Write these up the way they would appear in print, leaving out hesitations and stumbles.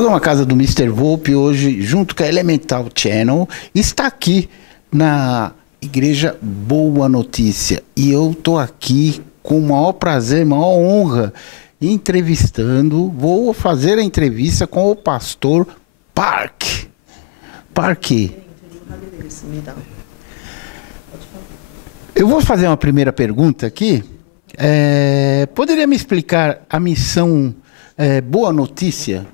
programa Casa do Mr. Volpe, hoje, junto com a Elemental Channel, está aqui na Igreja Boa Notícia. E eu estou aqui com o maior prazer, maior honra, vou fazer a entrevista com o pastor Park. Eu vou fazer uma primeira pergunta aqui. Poderia me explicar a missão Boa Notícia?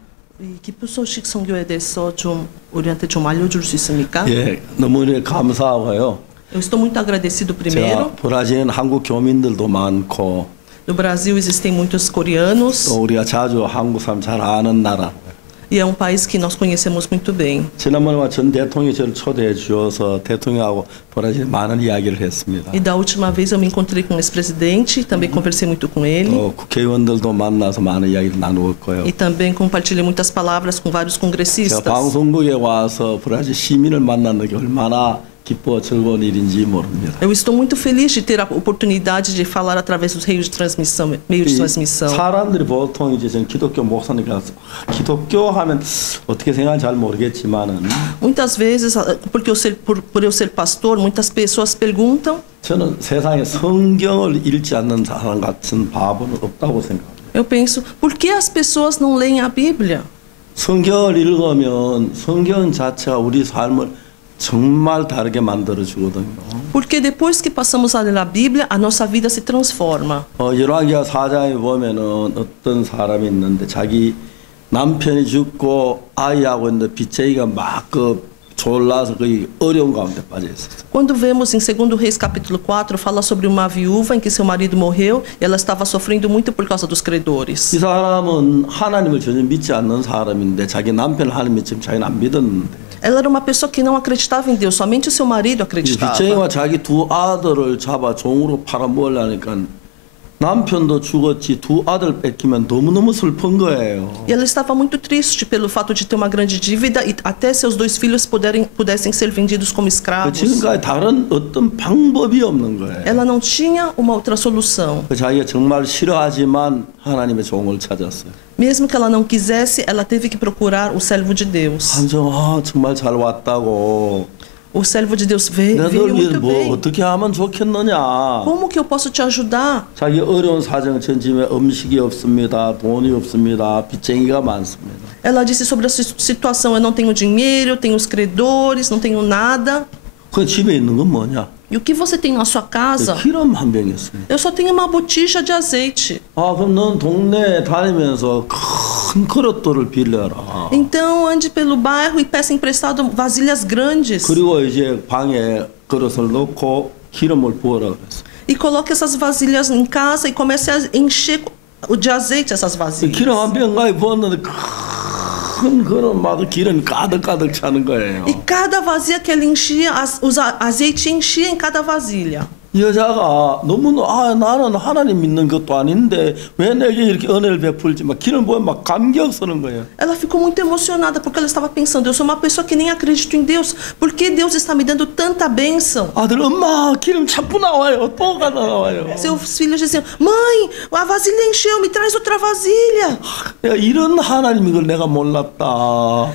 기쁜 소식 선교에 대해서 좀 우리한테 좀 알려줄 수 있습니까? 예, 너무 감사하고요. Eu estou muito agradecido primeiro. 제가 브라질은 한국 교민들도 많고 No Brasil existem muitos coreanos 또 우리가 자주 한국 사람 잘 아는 나라. e é um país que nós conhecemos muito bem. 지난번에 전 대통령이 저를 초대해 주어서 대통령하고 브라질 많은 이야기를 했습니다. E da última vez eu me encontrei com o ex-presidente, também conversei muito com ele. 또 국회의원들도 만나서 많은 이야기를 나누었고요. E também compartilhei muitas palavras com vários 제가 congressistas. 방송국에 와서 브라질 시민을 만나는 게 얼마나 기뻐 즐거운 일인지 모릅니다. Eu estou muito feliz de ter a oportunidade de falar através dos meios de transmissão. 사람들이 보통 이제 저는 기독교 목사니까 기독교 하면 어떻게 생각하는지 잘 모르겠지만은 Muitas vezes, porque por eu ser pastor, muitas pessoas perguntam. 저는 세상에 성경을 읽지 않는 사람 같은 바보는 없다고 생각합니다. Eu penso, por que as pessoas não leem a Bíblia? 성경을 읽으면 성경 자체가 우리 삶을 정말 다르게 만들어 주거든요. Porque depois que passamos a ler a Bíblia, a nossa vida se transforma. 열왕기하 4장에 보면은 어떤 사람이 있는데 자기 남편이 죽고 아이하고 있는데 빚쟁이가 막 졸라서 거의 어려운 가운데 빠져 있었어요. Quando vemos em 2 Reis capítulo 4, fala sobre uma viúva em que seu marido morreu e ela estava sofrendo muito por causa dos credores. 이 사람은 하나님을 전혀 믿지 않는 사람인데 자기 남편 하나님 믿지만 자기는 안 믿었는데. Ela era uma pessoa que não acreditava em Deus, somente o seu marido acreditava. 빚쟁이가 자기 두 아들을 잡아 종으로 팔아먹으려니까 남편도 죽었지 두 아들 뺏기면 너무너무 슬픈 거예요. E ela estava muito triste pelo fato de ter uma grande dívida e até seus 2 filhos pudessem ser vendidos como escravos. 지금까지 다른 어떤 방법이 없는 거예요. Ela não tinha uma outra solução. 자기가 정말 싫어하지만 하나님의 종을 찾았어요. Mesmo que ela não quisesse, ela teve que procurar o servo de Deus. 정말 잘 왔다고. O servo de Deus veio muito bem. 어떻게 하면 좋겠느냐? Como que eu posso te ajudar? 자기 어려운 사정 전 집에 음식이 없습니다. 돈이 없습니다. 빚쟁이가 많습니다. Ela disse sobre a situação: eu não tenho dinheiro, eu tenho os credores, não tenho nada. 그 집에 있는 건 뭐냐? E o que você tem na sua casa? 기름 한 병이었습니다. Eu só tenho uma botija de azeite. 그럼 넌 동네 다니면서 큰 그릇들을 빌려라. Então ande pelo bairro e peça emprestado vasilhas grandes. 그리고 이제 방에 그릇을 넣고 기름을 부어라 그랬어. E coloque essas vasilhas em casa e comece a encher de azeite essas vasilhas. 기름 한 병가에 부었는데 큰 그릇마다 기름이 가득가득 차는 거예요. E cada vazia que ela enchia, o azeite enchia em cada vasilha. 이 여자가 너무 나는 하나님 믿는 것도 아닌데 왜 내게 이렇게 은혜를 베풀지 막 기름 보면 막 감격스러운 거예요. Ela ficou muito emocionada porque ela estava pensando: eu sou uma pessoa que nem acredito em Deus. Por que Deus está me dando tanta bênção? 아들 엄마 기름 자꾸 나와요. 또 가다 나와요. Seus filhos diziam: mãe, a vasilha encheu, me traz outra vasilha. 이런 하나님인 걸 내가 몰랐다.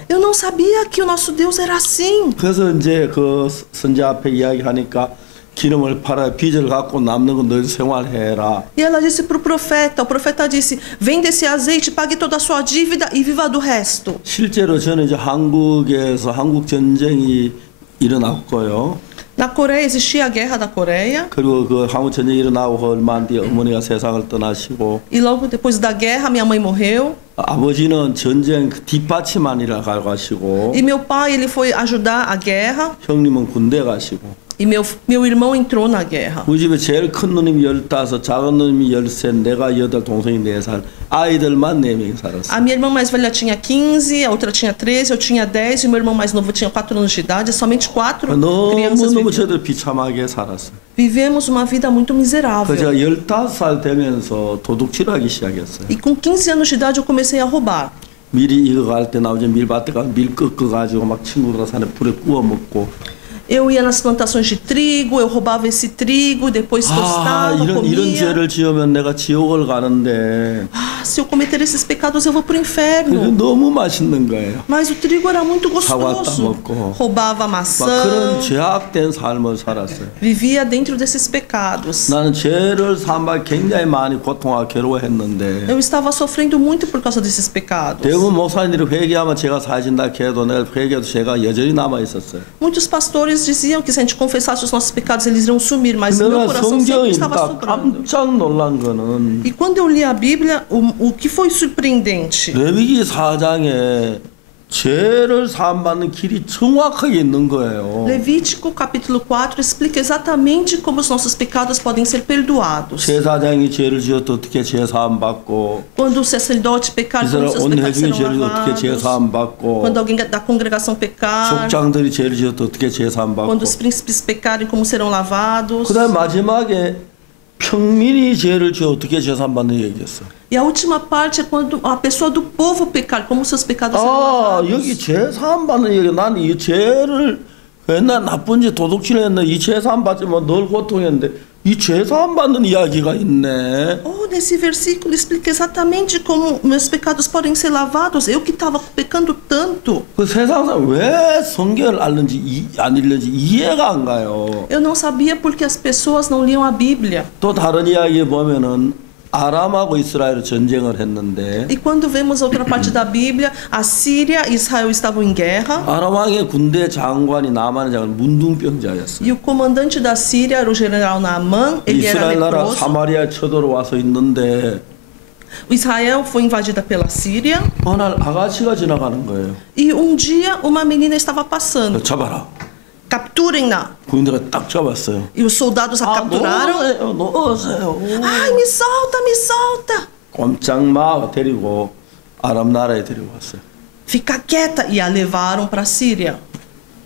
Eu não sabia que o nosso Deus era assim. 그래서 이제 그 선자 앞에 이야기하니까 기름을 팔아 빚을 갖고 남는 건 너 생활해라. E ela disse para o profeta disse: vende esse azeite, pague toda a sua dívida e viva do resto. 실제로 저는 이제 한국에서 한국 전쟁이 일어났고요. Na Coreia existia a guerra da Coreia. 그리고 그 한국 전쟁이 일어나고 얼마 안 뒤에 어머니가 세상을 떠나시고. E logo depois da guerra minha mãe morreu. 아버지는 전쟁 뒷받침하느라 가시고. E meu pai ele foi ajudar a guerra. 형님은 군대 가시고. E meu irmão entrou na guerra. 우리 집에 제일 큰 누님이 15, 작은 누님이 13, 내가 8, 동생이 4살. 아이들만 4명이 살았어요. A minha irmã mais velha tinha 15, a outra tinha 13, eu tinha 10 e o meu irmão mais novo tinha 4 anos de idade. Somente 4 crianças 너무 저들 비참하게 살았어요. Vivemos uma vida muito miserável. 제가 15살 되면서 도둑질하기 시작했어요. E com 15 anos de idade eu comecei a roubar. 밀이 익어갈 때 나오지 밀밭에 가서 밀 꺾어가지고 막 친구들 산에 불에 구워 먹고. Eu ia nas plantações de trigo, eu roubava esse trigo, depois tostava, comia. 이런 죄를 지으면 내가 지옥을 가는데. se eu cometer esses pecados eu vou para o 그래서 inferno. 너무 맛있는 거예요. Mas o trigo era muito 사과 gostoso. 따먹고. Roubava 막 maçã, 그런 죄악된 삶을 살았어요. vivia dentro desses pecados. 나는 죄를 삼아 굉장히 많이 고통하고 괴로워했는데 Eu estava sofrendo muito por causa desses pecados. 대부분 목사님들이 회개하면 죄가 사진다 해도 내가 회개해도 죄가 여전히 남아 있었어요. Muitos pastores diziam que se a gente confessasse os nossos pecados eles iriam sumir, mas meu 내가 coração sempre 성경을 estava 읽다 sobrando. 깜짝 놀란 거는 E quando eu li a Bíblia, o que foi surpreendente? 레위기 4장에 죄를 사함받는 길이 정확하게 있는 거예요. Levítico capítulo 4 explica exatamente como os nossos pecados podem ser perdoados. 제사장이 죄를 지어도 어떻게 죄 사함 받고 Quando o sacerdote pecar, como 이스라엘 seus 온 pecados 회중이 serão 죄를 어떻게 죄 lavados. 사함 받고 Quando alguém da congregação pecar, 족장들이 죄를 지어도 어떻게 죄 사함 받고 quando os príncipes pecarem, como serão lavados. 그다음 마지막에 평민이 죄를 지어 어떻게 죄 사함 받는 얘기였어. E a última parte é quando a pessoa do povo pecar, como seus pecados serão 아 lavados. 여기 죄 사함 받는 얘기. 난 이 죄를 옛날 나쁜 짓 도둑질 했는데 이 죄 사함 받지만 늘 고통했는데 이 죄 사함 받는 이야기가 있네. Oh, nesse versículo explica exatamente como meus pecados podem ser lavados. Eu que estava pecando tanto. 그 세상 사람 왜 성경을 안 읽는지 이해가 안 가요. Eu não sabia porque as pessoas não liam a Bíblia. 또 다른 이야기에 보면은 아람하고 이스라엘이 전쟁을 했는데 E quando vemos a outra parte da Bíblia, a Síria e Israel estavam em guerra. 아람 왕의 군대 장관이 나만의 장관 문둥병자였어요. E o comandante da Síria era o general Naaman. Ele era 이스라엘 나라 leproso. 사마리아 쳐들어와서 있는데 Israel foi invadida pela Síria. 어느 날 아가씨가 지나가는 거예요. E um dia uma menina estava passando. 잡아라. Capturem-na. 군인들이 딱 잡았어요. E os soldados a capturaram. 넣으세요. Ai, me solta, me solta. 꼼짝 마 데리고 아람 나라에 데리고 왔어요. Fica quieta. E a levaram para a Síria.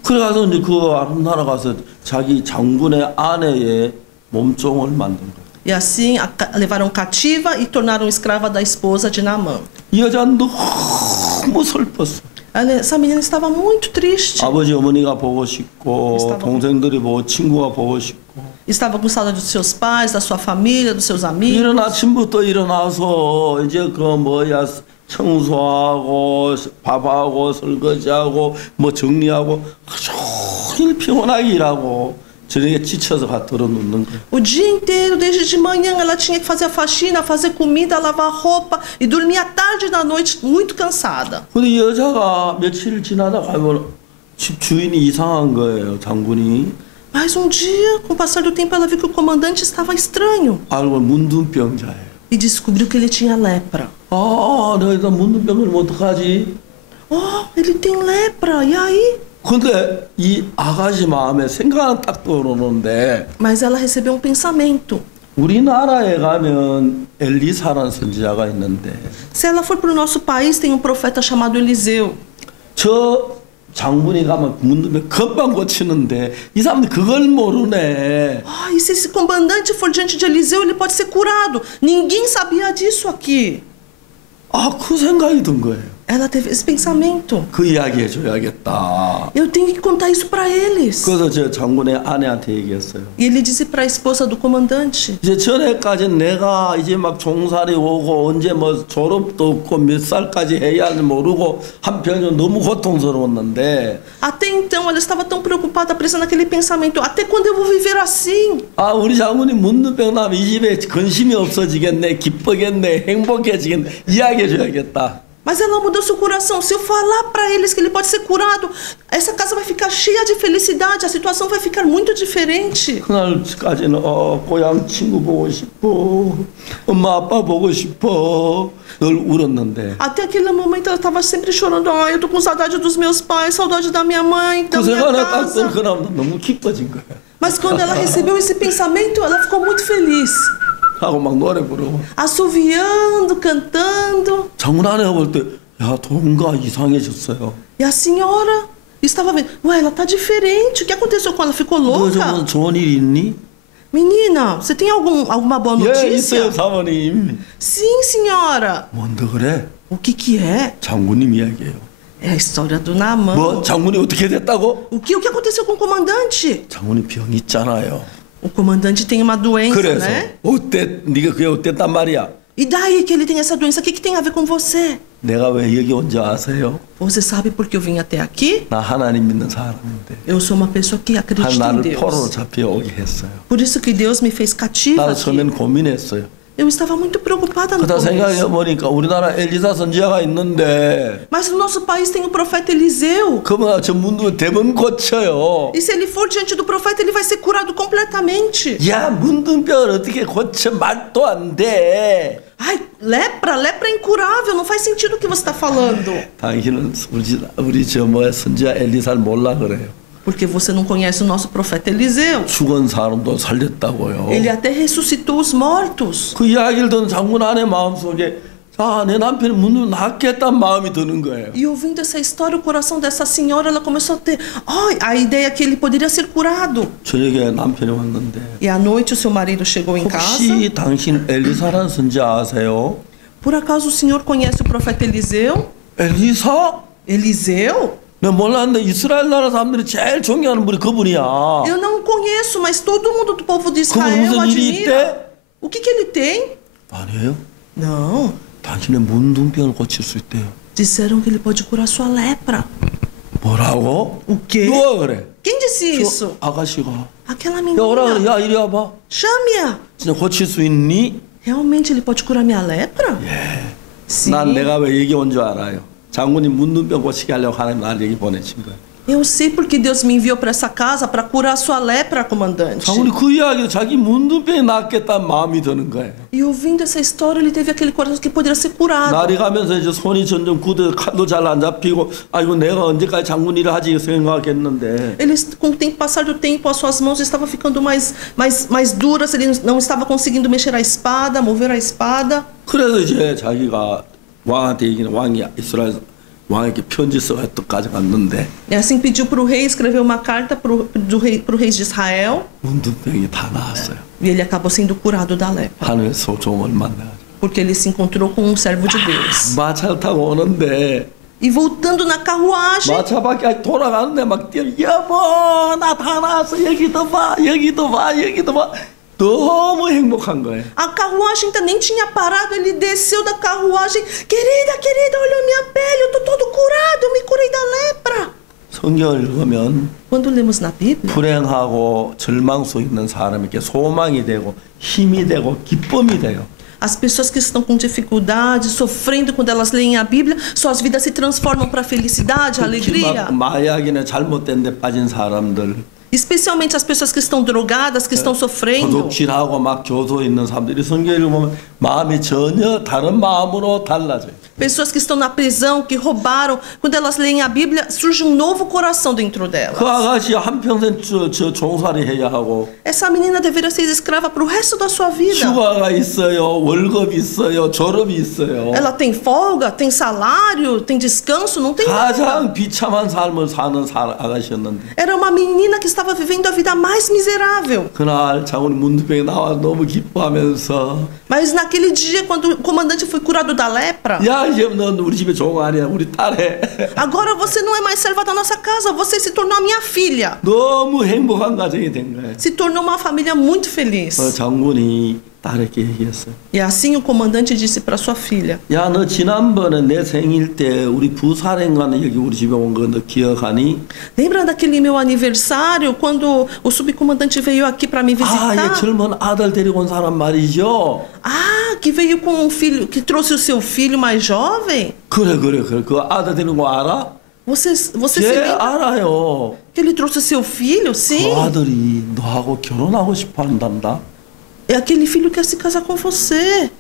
그래가서 이제 그 아람 나라 가서 자기 장군의 아내의 몸종을 만든 거예요. E assim levaram cativa e tornaram escrava da esposa de Naamã. 이 여자는 너무 슬펐어. Essa menina estava muito triste. 아버지 어머니가 보고 싶고 동생들이 보고 친구가 보고 싶고. Estava com saudade dos seus pais, da sua família, dos seus amigos. 이른 아침부터 일어나서 이제 그 뭐야 청소하고 밥하고 설거지하고 뭐 정리하고 하루 종일 피곤하게 일하고 저녁에 지쳐서 가 들어눕는 거예요. O dia inteiro, desde de manhã, ela tinha que fazer a faxina, fazer comida, lavar roupa e dormir à tarde e da noite, muito cansada. 근데 이 여자가 며칠 지나다가 집 주인이 이상한 거예요, 장군이. Mas um dia, com o passar do tempo, ela viu que o comandante estava estranho 알고 문둥병자예요. e descobriu que ele tinha lepra. 아, 내가 일단 문둥병을 어떡하지? Oh, ele tem lepra, e aí? 근데 이 아가씨 마음에 생각은 딱 떠오르는데 Mas ela recebeu um pensamento. 우리나라에 가면 엘리사라는 선지자가 있는데 Se ela for para o nosso país, tem um profeta chamado Eliseu. 저 장군이 가면 문둥병 금방 고치는데 이 사람들 그걸 모르네. Ah, e se esse comandante for diante de Eliseu, ele pode ser curado. Ninguém sabia disso aqui. 아, 그 생각이 든 거예요. Ela teve esse pensamento. 그 이야기 해줘야겠다. Eu tenho que contar isso para eles. 그래서 저 장군의 아내한테 얘기했어요. E ele disse para a esposa do comandante: 이제 전에까지는 내가 이제 막 종살이 오고 언제 뭐 졸업도 없고 몇 살까지 해야 할지 모르고 한편으로 너무 고통스러웠는데 Até então ela estava tão preocupada, presa naquele pensamento: até quando eu vou viver assim? 아, 우리 장군이 문둥병 나면 이 집에 근심이 없어지겠네, 기쁘겠네, 행복해지겠네, 이야기해줘야겠다. Mas ela mudou seu coração. Se eu falar para eles que ele pode ser curado, essa casa vai ficar cheia de felicidade, a situação vai ficar muito diferente. 그날까지는 고향 친구 보고 싶어, 엄마 아빠 보고 싶어 늘 울었는데 Até aquele momento ela estava sempre chorando: ah, eu tô com saudade dos meus pais, saudade da minha mãe, da 그 minha 생각에 딱 casa. 그럼 너무 기뻐진 거야. Mas quando ela recebeu esse pensamento, ela ficou muito feliz. 하고 막 노래 부르고 Assoviando, cantando. 장군 아내가 볼 때 야, 뭔가 이상해졌어요. E a senhora estava vendo: ué, ela tá diferente. O que aconteceu com ela? Ficou 너 louca? 좀 좋은 일 있니? Menina, você tem alguma boa 예, notícia? 있어요, 사모님. Sim, senhora. 뭔데 그래? O que é? 장군님 이야기예요. É a história do Naamã. 뭐 장군이 어떻게 됐다고? O que aconteceu com o comandante? 장군이 병 있잖아요. O comandante tem uma doença, 그래서 né? 어때? 네가 그게 어땠단 말이야? E daí que ele tem essa doença? O que tem a ver com você? 내가 왜 여기 온 줄 아세요? Você sabe por que eu vim até aqui? 나 하나님 믿는 사람인데 Eu sou uma pessoa que acredita em 나를 Deus. 포로로 잡혀오게 했어요. Por isso que Deus me fez cativa 나도 aqui. 처음엔 고민했어요. Eu estava muito preocupada no 그러다 생각해 começo. 보니까 우리나라 엘리사 선지자가 있는데 Mas no nosso país tem o profeta Eliseu. 그분 전문도 대면 고쳐요. E se ele for diante do profeta, ele vai ser curado completamente. 야 문둥병을 어떻게 고쳐 말도 안 돼. Ai, lepra é incurável, não faz sentido o que você está falando. 당신은 우리 저 뭐야 선지자 엘리사를 몰라 그래요. Porque você não conhece o nosso profeta Eliseu. 죽은 사람도 살렸다고요. Ele até ressuscitou os mortos. 그 이야기를 듣는 장군 아내 마음속에 내 남편이 문을 낫겠다는 마음이 드는 거예요. E ouvindo essa história, o coração dessa senhora, ela começou a ter a ideia que ele poderia ser curado. 저녁에 남편이 왔는데 E à noite o seu marido chegou em casa. 혹시 당신 엘리사라는 선지자 아세요? Por acaso o senhor conhece o profeta Eliseu? 엘리사? Eliseu? 내가 몰랐는데 이스라엘 나라 사람들이 제일 존경하는 분이 그분이야. Eu não conheço, mas todo mundo do povo de 그분 Israel 무슨 일이 있대? admira. O que ele tem? 아니에요. Não. 당신의 문둥병을 고칠 수 있대요. Disseram que ele pode curar sua lepra. 뭐라고? O quê? 누가 그래? Quem disse isso? 아가씨가. Aquela 야 오라 그래. menina. 야 이리 와봐. Chame-a. 진짜 고칠 수 있니? Realmente ele pode curar minha lepra? Sim. 난 내가 왜 여기 온 줄 알아요. 장군이 문둥병 고치게 하려고 하나님 나를 여기 보내신 거예요. Eu sei porque Deus me enviou para essa casa para curar a sua lepra, comandante. 장군이 그 이야기도 자기 문둥병이 낫겠다는 마음이 드는 거예요. E ouvindo essa história, ele teve aquele coração que poderia ser curado. 날이 가면서 이제 손이 점점 굳어 칼도 잘 안 잡히고 아이고 내가 언제까지 장군 일을 하지 생각했는데 Ele, com o tempo passar do tempo, as suas mãos estavam ficando mais duras. Ele não estava conseguindo mexer a espada, mover a espada. 그래서 이제 자기가 왕한테 얘기는 왕이 이스라엘 왕에게 편지 써서 가져갔는데 E assim pediu para o rei escrever uma carta para o rei de Israel. 문둥병이 다 나았어요. E ele acabou sendo curado da lepra. 하늘에서 종을 만나가지고 Porque ele se encontrou com um servo de Deus. 마차를 타고 오는데 E voltando na carruagem, 마차 밖에 돌아가는데 막 뛰어 여보 나 다 나왔어 여기도 봐 여기도 봐 여기도 봐 너무 행복한 거예요. a carruagem ainda nem tinha parado. Ele desceu da carruagem. Querida, olha a minha pele. Eu tô todo curado. Eu me curei da lepra. 성경을 읽으면 Quando lemos na Bíblia, 불행하고 절망 속에 있는 사람에게 소망이 되고 힘이 되고 기쁨이 돼요. as pessoas que estão com dificuldade, sofrendo, quando elas leem a Bíblia, suas vidas se transformam para felicidade, 특히 alegria. 막 마약이나 잘못된 데 빠진 사람들 Especialmente as pessoas que estão drogadas, que estão sofrendo. 도둑질하고 막 교도에 있는 사람들이 성경을 읽으면 마음이 전혀 다른 마음으로 달라져요. Pessoas que estão na prisão, que roubaram. Quando elas leem a Bíblia, surge um novo coração dentro delas. 그 아가씨 한평생 저 종살이 해야 하고 Essa menina deveria ser escrava para o resto da sua vida. 휴가가 있어요. 월급이 있어요. 졸업이 있어요. Ela tem folga, tem salário, tem descanso, não tem nada. 가장 비참한 삶을 사는 아가씨였는데 Era uma menina que estava vivendo a vida mais miserável. 그날 장군이 문둥병에 나와 너무 기뻐하면서 Mas naquele dia, quando o comandante foi curado da lepra, 야 이제 넌 우리 집에 종 아니야 우리 딸해. agora você não é mais serva da nossa casa, você se tornou a minha filha. 너무 행복한 가정이 된 거예요. Se tornou uma família muito feliz. 장군이 딸에게 얘기했어요. E assim o comandante disse para sua filha: 야, 너 지난번에 내 생일 때 우리 부사령관이 여기 우리 집에 온 거 너 기억하니? lembra daquele meu aniversário, quando o subcomandante veio aqui para me 아, visitar? 얘 젊은 아들 데리고 온 사람 말이죠. Ah, que veio com um filho, que trouxe o seu filho mais jovem? 그래. 그 아들 데리고 거 알아? Você se 쟤 lembra 알아요. que ele trouxe o seu filho? 그 Sim. 아들이 너하고 결혼하고 싶어 한단다. É aquele filho que quer se casar com você.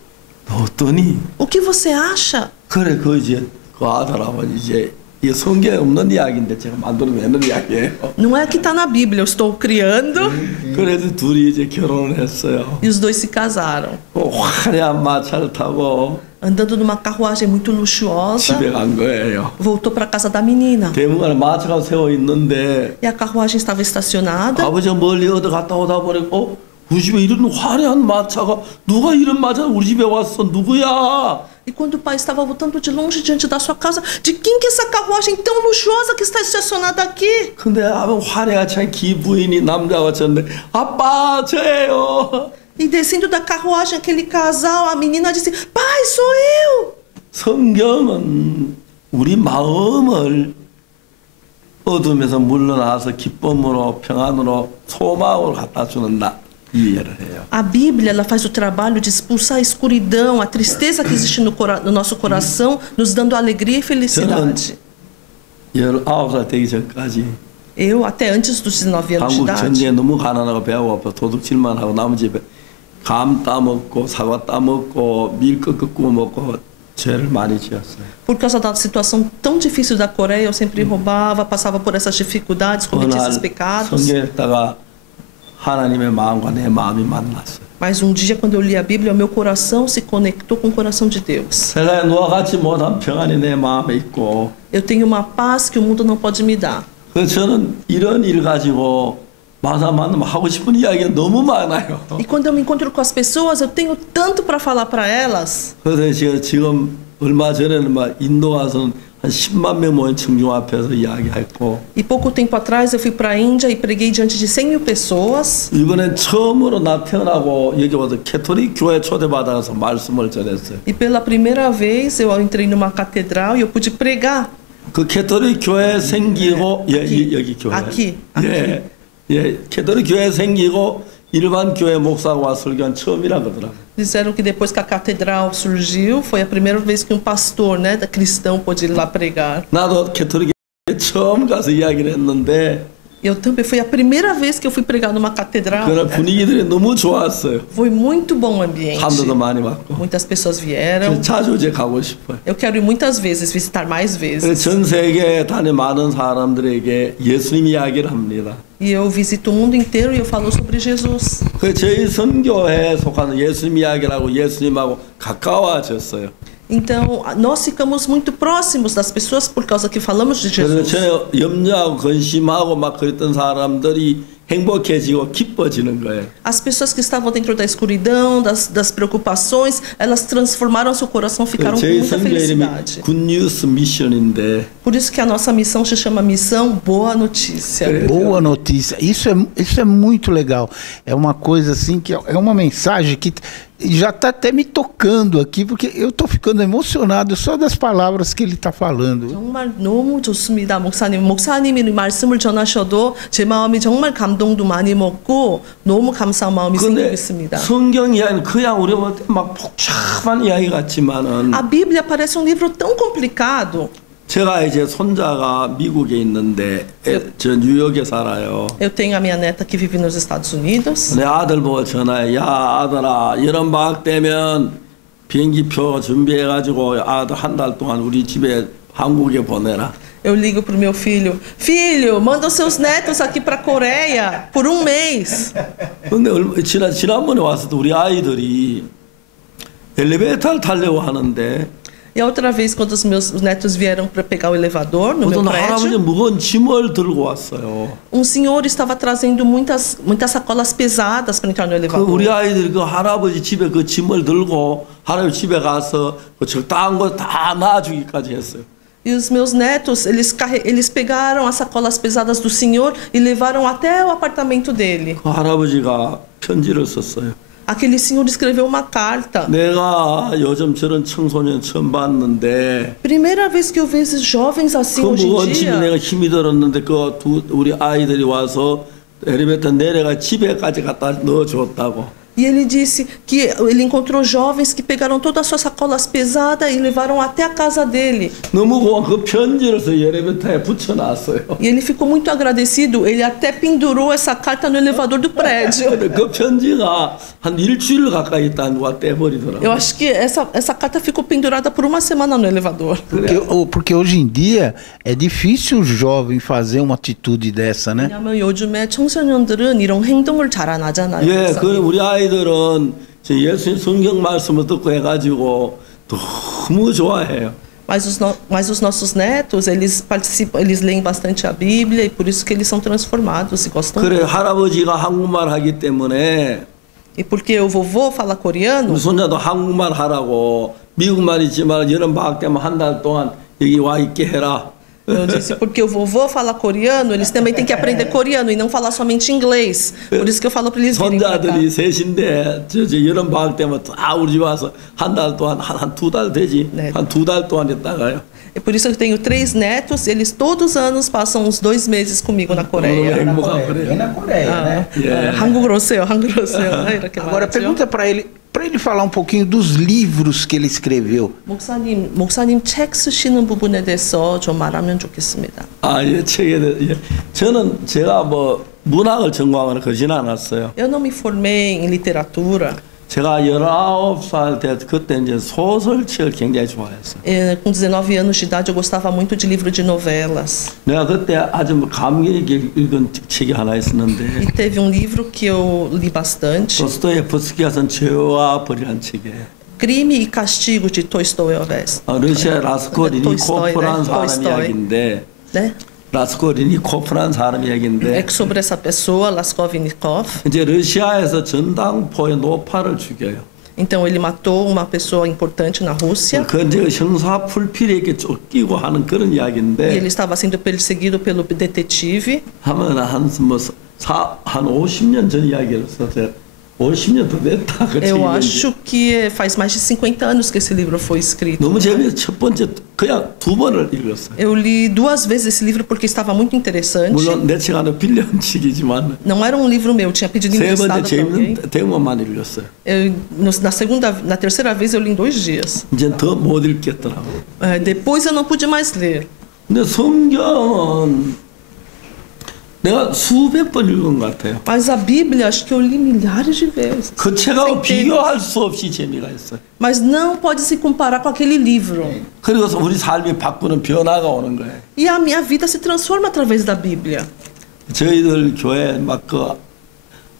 너 어떠니? O que você acha? 그래, 그 이제 그 아들 아버지 이제 이 성경에 없는 이야기인데 제가 만들어내는 이야기예요. Não é que está na Bíblia, eu estou criando. 그래서 둘이 이제 결혼을 했어요. E os dois se casaram. 화려한 마차를 타고 Andando numa carruagem muito luxuosa, 집에 간 거예요. voltou para a casa da menina. 대문안에 마차가 세워 있는데 E a carruagem estava estacionada. 아버지가 멀리 어디 갔다 오다 보니까 우리 집에 이런 화려한 마차가 누가 이런 마차가 우리 집에 왔어 누구야? E quando o pai estava voltando de longe diante da sua casa, de quem que é essa carruagem tão luxuosa que está estacionada aqui? 근데 아마 화려한 기부인이 남자가 쳤는데 아빠 저예요. E descendo da carruagem, aquele casal, a menina disse: pai, sou eu. 성경은 우리 마음을 어둠에서 물러나서 기쁨으로 평안으로 소망으로 갖다 주는 이해를 해요. A Bíblia, ela faz o trabalho de expulsar a escuridão, a tristeza que existe no nosso coração, nos dando alegria e felicidade. 19살 되기 전까지 Eu, até antes dos 19 anos de 한국 전쟁에 idade, 너무 가난하고 배가 고파 도둑질만 하고 남은 집에 감 따먹고 사과 따먹고 밀가루 구워 먹고 죄를 많이 지었어요. por causa da situação tão difícil da Coreia, eu sempre roubava, passava por essas dificuldades, cometia esses pecados. 성경에 읽다가 하나님의 마음과 내 마음이 만났어요. Mas um dia, quando eu li a Bíblia, o meu coração se conectou com o coração de Deus. 세상에 누가 갖지 못한 평안이 내 마음에 있고 Eu tenho uma paz que o mundo não pode me dar. 그래서 저는 이런 일 가지고 만나면 하고 싶은 이야기가 너무 많아요. E quando eu me encontro com as pessoas, eu tenho tanto para falar para elas. 그래서 지금 얼마 전에는 막 인도 가서 한 10만 명 모인 청중 앞에서 이야기했고 E pouco tempo atrás eu fui para a Índia e preguei diante de 100 mil pessoas. 이번엔 처음으로 나 태어나고 여기 와서 캐톨릭 교회 초대받아서 말씀을 전했어요. E pela primeira vez eu entrei numa catedral e eu pude pregar. 그 캐톨릭 교회 생기고 여기 교회 Aqui. 예, 캐톨릭 교회 생기고 일반 교회 목사가 설교한 처음이라 그러더라고요. Disseram que depois que a catedral surgiu, foi a primeira vez que um pastor, né, cristão, pôde ir lá pregar. 나도 캐톨릭 처음 가서 이야기를 했는데 Eu também, foi a primeira vez que eu fui pregar numa catedral. 그날 분위기들이 너무 좋았어요. Foi muito bom o ambiente. 사람들도 많이 왔고 Muitas pessoas vieram. 자주 이제 가고 싶어요. Eu quero ir muitas vezes, visitar mais vezes. 전 세계에 다니 많은 사람들에게 예수님 이야기를 합니다. E eu visito o mundo inteiro e eu falo sobre Jesus. 그 저희 선교회에 속하는 예수님 이야기라고 예수님하고 가까워졌어요. Então, nós ficamos muito próximos das pessoas por causa que falamos de 그래서 Jesus. 전에 염려하고 근심하고 막 그랬던 사람들이 행복해지고 기뻐지는 거예요. As pessoas que estavam dentro da escuridão, das preocupações, elas transformaram seu coração, ficaram com 저희 muita 선교 이름이 felicidade. 굿뉴스 미션인데 Por isso que a nossa missão se chama Missão Boa Notícia. Boa notícia. Isso é muito legal. É uma coisa assim que é uma mensagem que já está até me tocando aqui, porque eu estou ficando emocionado só das palavras que ele está falando. 정말 너무 좋습니다, 목사님. 목사님이 말씀을 전하셔도 제 마음이 정말 감동도 많이 먹고 너무 감사한 마음이 생기고 근데 있습니다. 성경 이야기는 그냥 우리가 볼 때 막 복잡한 이야기 같지만은 A Bíblia parece um livro tão complicado. 제가 이제 손자가 미국에 있는데 저 뉴욕에 살아요. Eu tenho a minha neta que vive nos Estados Unidos. 내 아들 보고 전화해. 야 아들아 여름 방학 되면 비행기표 준비해가지고 아들 한 달 동안 우리 집에 한국에 보내라. Eu ligo pro meu filho: filho, manda os seus netos aqui para a Coreia por um mês. 근데 지난번에 왔을 때 우리 아이들이 엘리베이터를 타려고 하는데 E a outra vez, quando os meus netos vieram para pegar o elevador no meu 어떤 할아버지 prédio, 무거운 짐을 들고 왔어요. um senhor estava trazendo muitas sacolas pesadas para entrar no 그 elevador. 우리 아이들이 그 할아버지 집에 그 짐을 들고 할아버지 집에 가서 그 적당한 거 다 놔주기까지 했어요. E os meus netos, eles pegaram as sacolas pesadas do senhor e levaram até o apartamento dele. 그 할아버지가 편지를 썼어요. Aquele senhor escreveu uma carta. 내가 요즘 저런 청소년 처음 봤는데 Primeira vez que eu vejo jovens assim 그 hoje 무거운 em 짐이 내가 dia. 힘이 들었는데 우리 아이들이 와서 엘리베이터 내려가 집에까지 갖다 넣어줬다고. E ele disse que ele encontrou jovens que pegaram todas as suas sacolas pesadas e levaram até a casa dele. 너무 고마운 그 편지를 서 엘리베이터에 붙여놨어요. E ele ficou muito agradecido. Ele até pendurou essa carta no elevador do prédio. 근데 그 편지가 한 일주일 가까이 있다 누가 떼버리더라고요. Eu acho que essa carta ficou pendurada por uma semana no elevador. Porque hoje em dia é difícil o jovem fazer uma atitude dessa, né? 왜냐하면 요즘에 청소년들은 이런 행동을 잘 안 하잖아요. 예, 목사님. 그 우리 아이들은 예수님 성경 말씀을 듣고 해가지고 너무 좋아해요. Mas os nossos netos, eles participam, eles leem bastante a Bíblia e por isso que eles são transformados e gostam. 그래 할아버지가 한국말 하기 때문에 E porque o vovô fala coreano, 우리 손자도 한국말 하라고 미국말 있지만 여름 방학 때면 한 달 동안 여기 와 있게 해라. Eu disse, porque o vovô fala coreano, eles também têm que aprender coreano e não falar somente inglês. Por isso que eu falo para eles virem pra cá. 손자들이 셋인데 저 여름 방학 때면 다 우리 집 와서 한 달 동안 한 두 달 되지. 네. 한 두 달 동안 있다가요. É por isso que eu tenho 3 netos, eles todos os anos passam uns 2 meses comigo na 너무 Coreia. 행복한 Vem 거래요. na Coreia, né? 한국으로 오세요, 한국으로 오세요. 이렇게 Agora 말하죠. pergunta para ele falar um pouquinho dos livros que ele escreveu. 목사님 책 쓰시는 부분에 대해서 좀 말하면 좋겠습니다. 아, 예, 책에 대해 예. 저는 제가 뭐 문학을 전공하거나 그러진 않았어요. Eu não me formei em literatura. 제가 19살 때 그때 이제 소설책을 굉장히 좋아했어요. Com 19 anos de idade eu gostava muito de livro de novelas. 내가 그때 아주 뭐 감명 있게 읽은 책이 하나 있었는데 E teve um livro que eu li bastante, 도스토예프스키가 쓴 죄와 벌이라는 책이에요. Crime e Castigo de Dostoiévski. 러시아 라스콜리니코프라는 사람 Tolstói. 이야기인데 Né? 라스콜리니코프라는 사람 É 이야기인데 que sobre essa pessoa, Raskolnikov. 이제 러시아에서 전당포의 노파를 죽여요. Então ele matou uma pessoa importante na Rússia 그 이제 형사 풀필에 이렇게 쫓기고 하는 그런 e ele 이야기인데 estava sendo perseguido pelo detetive. 하면 한 50년 전 이야기를 써서 50년 더 됐다 그 Eu 책이 acho que faz mais de 50 anos que esse livro foi escrito. 너무 재미있어. 첫 번째 그냥 2번을 읽었어요. Eu li 2 vezes esse livro porque estava muito interessante. 물론 내 책 안에 빌려온 책이지만 Não era um livro meu, tinha pedido 세 번째 emprestado para alguém. 재미있는 대목만 읽었어요. Na terceira vez eu li em 2 dias. 이제 더 못 읽겠더라고요. Depois eu não pude mais ler. 근데 성경은 내가 수백 번 읽은 것 같아요. Mas a Bíblia, acho que eu li milhares de vezes. 그 책하고 Centenas. 비교할 수 없이 재미가 있어요. Mas não pode se comparar com aquele livro. 그리고서 우리 삶이 바꾸는 변화가 오는 거예요. E a minha vida se transforma através da Bíblia. 저희들 교회 막 그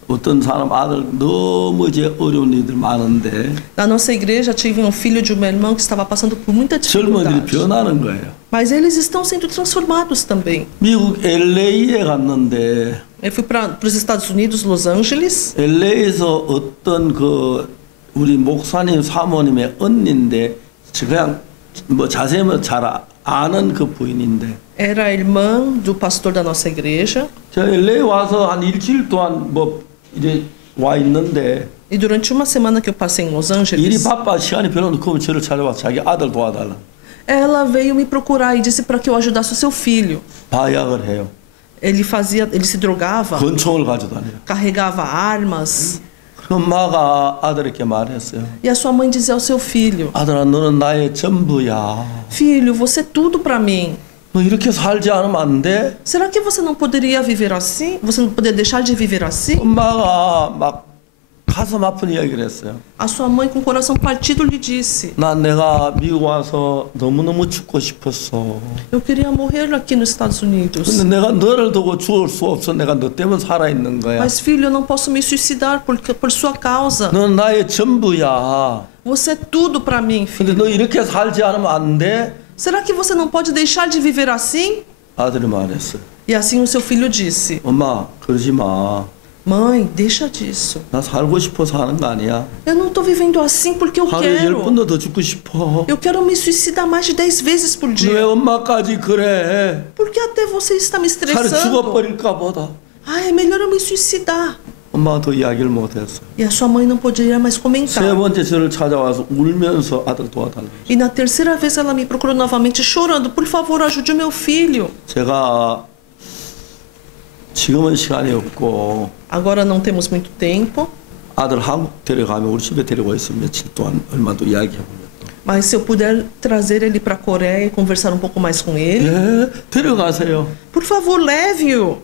어떤 사람 아들 너무 이제 어려운 일들 많은데 Na nossa igreja tive um filho de um meu irmão que estava passando por muita 젊은이들이 dificuldade. 변하는 거예요. Mas eles estão sendo transformados também. 미국 LA에 갔는데 Eu fui para os Estados Unidos, Los Angeles. LA에서 어떤 그 우리 목사님 사모님의 언니인데 그냥 뭐 자세히 잘 아는 그 부인인데 Era a irmã do pastor da nossa igreja. 저 LA 와서 한 일주일 동안 뭐 이제 와 있는데 E durante uma semana que eu passei em Los 일이 Angeles, 바빠 시간이 별로 없고 저를 찾아와서 자기 아들 도와달라. ela veio me procurar e disse para que eu ajudasse o seu filho. 마약을 해요. Ele se drogava, 권총을 가져다녀요. carregava armas. 그 엄마가 아들에게 말했어요. E a sua mãe dizia ao seu filho: 아들아 너는 나의 전부야. Filho, você é tudo para mim. 너 이렇게 살지 않으면 안 돼? Será que você não poderia viver assim? Você não poderia deixar de viver assim? 엄마가 막 가슴 아픈 이야기를 했어요. A sua mãe, com o coração partido, lhe disse: 난 내가 미국 와서 너무너무 죽고 싶었어. Eu queria morrer aqui nos Estados Unidos. 근데 내가 너를 두고 죽을 수 없어. 내가 너 때문에 살아있는 거야. Mas, filho, eu não posso me suicidar por sua causa. 넌 나의 전부야. Você é tudo para mim, 근데 filho. 너 이렇게 살지 않으면 안 돼? Será que você não pode deixar de viver assim? 아들이 말했어요. E assim o seu filho disse: 엄마 그러지 마. Mãe, deixa disso. 나 살고 싶어서 하는 거 아니야. Eu não estou vivendo assim porque eu 하루에 quero. 10번도 더 죽고 싶어. Eu quero me suicidar mais de 10 vezes por 왜 dia. 엄마까지 그래? Por que até você está me 차라리 estressando? 죽어버릴까 보다. Ah, é melhor eu me suicidar. 엄마가 더 이야기를 못했어. E a sua mãe não poderia mais 세 comentar. 번째 저를 찾아와서 울면서 아들 도와달라고. E na terceira vez ela me procurou novamente chorando: Por favor, ajude o meu filho. 제가 지금은 시간이 없고 Agora não temos muito tempo, 아들 한국 데려가면 우리 집에 데리고 있으면 며칠 동안 얼마도 이야기해보면 mas se eu puder trazer ele para a Coreia e conversar um pouco mais com ele, 예, 데려가세요. por favor, leve-o.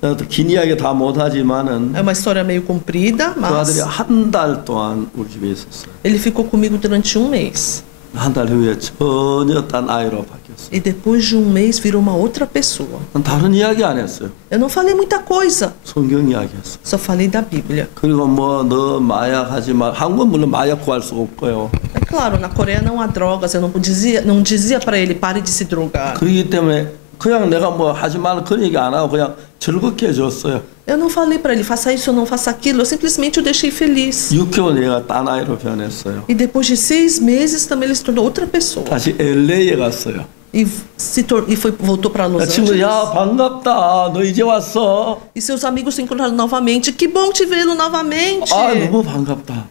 나도 긴 이야기 다 못하지만은 É uma história meio comprida, 그 아들이 mas 한 달 동안 우리 집에 있었어요. ele ficou comigo durante um mês. 한 달 후에 전혀 딴 아이로 바뀌었어요. E depois de um mês virou uma outra pessoa. 난 다른 이야기 안 했어요. Eu não falei muita coisa, 성경 이야기했어요. só falei da Bíblia. 그리고 뭐 너 마약하지 마. 한국은 물론 마약 구할 수가 없고요. É claro, na Coreia não há drogas, eu não dizia para ele: pare de se drogar. 그렇기 때문에 그냥 내가 뭐 하지 말라 그런 얘기 안 하고 그냥 즐겁게 해줬어요. Eu não falei para ele: faça isso ou não faça aquilo, eu simplesmente o deixei feliz. 6개월 얘가 딴 아이로 변했어요. E depois de 6 meses também ele se tornou outra pessoa. 다시 LA에 갔어요. e voltou para Los 친구, Angeles. 야, 반갑다. 너 이제 왔어. E seus amigos se encontraram novamente. Que bom te vê-lo novamente. 아, 너무 반갑다.